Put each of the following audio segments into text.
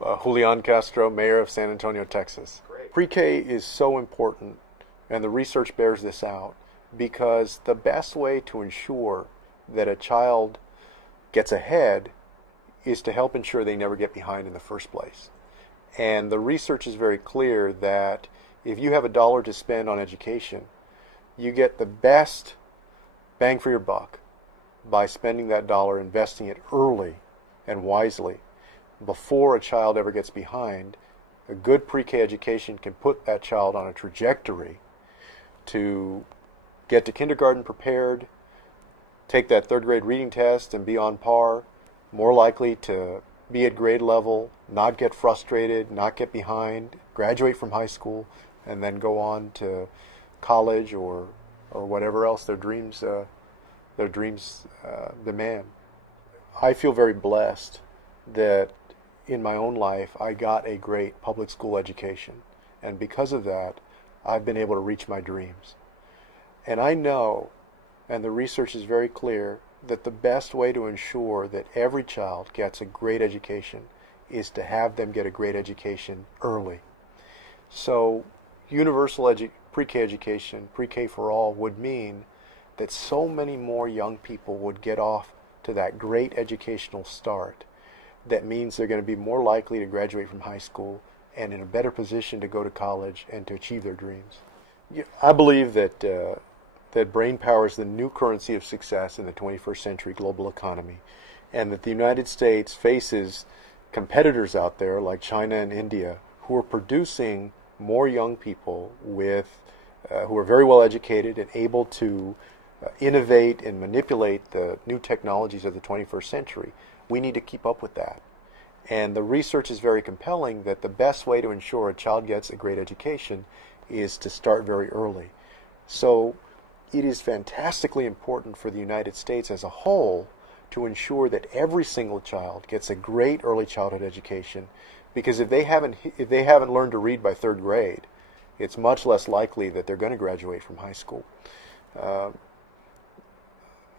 Julián Castro, mayor of San Antonio, Texas. Great. Pre-K is so important, and the research bears this out, because the best way to ensure that a child gets ahead is to help ensure they never get behind in the first place. And the research is very clear that if you have $1 to spend on education, you get the best bang for your buck by spending that dollar, investing it early and wisely before a child ever gets behind. A good pre-K education can put that child on a trajectory to get to kindergarten prepared, take that third grade reading test and be on par, more likely to be at grade level, not get frustrated, not get behind, graduate from high school, and then go on to college or whatever else their dreams demand. I feel very blessed that in my own life I got a great public school education, and because of that I've been able to reach my dreams. And I know, and the research is very clear, that the best way to ensure that every child gets a great education is to have them get a great education early. So universal pre-K education, pre-K for all, would mean that so many more young people would get off to that great educational start. That means they're going to be more likely to graduate from high school and in a better position to go to college and to achieve their dreams. I believe that that brain power is the new currency of success in the 21st century global economy, and that the United States faces competitors out there like China and India who are producing more young people who are very well educated and able to innovate and manipulate the new technologies of the 21st century. We need to keep up with that. And the research is very compelling that the best way to ensure a child gets a great education is to start very early. So it is fantastically important for the United States as a whole to ensure that every single child gets a great early childhood education, because if they haven't learned to read by third grade, it's much less likely that they're going to graduate from high school.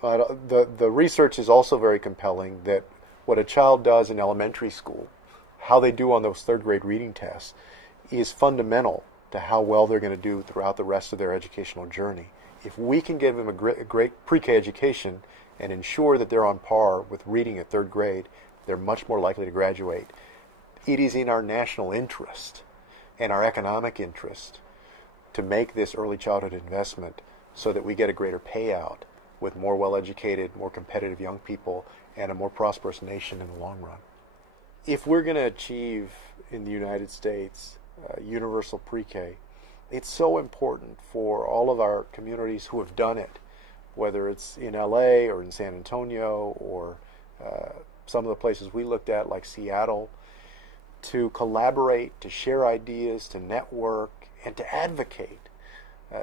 The research is also very compelling that what a child does in elementary school, how they do on those third grade reading tests, is fundamental to how well they're going to do throughout the rest of their educational journey. If we can give them a great pre-K education and ensure that they're on par with reading at third grade, they're much more likely to graduate. It is in our national interest and our economic interest to make this early childhood investment so that we get a greater payout with more well-educated, more competitive young people and a more prosperous nation in the long run. If we're going to achieve in the United States universal pre-K, it's so important for all of our communities who have done it, whether it's in LA or in San Antonio or some of the places we looked at like Seattle, to collaborate, to share ideas, to network, and to advocate,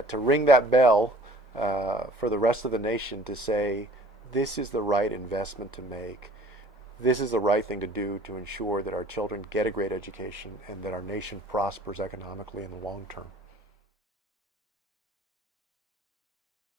to ring that bell for the rest of the nation to say, this is the right investment to make. This is the right thing to do to ensure that our children get a great education and that our nation prospers economically in the long term.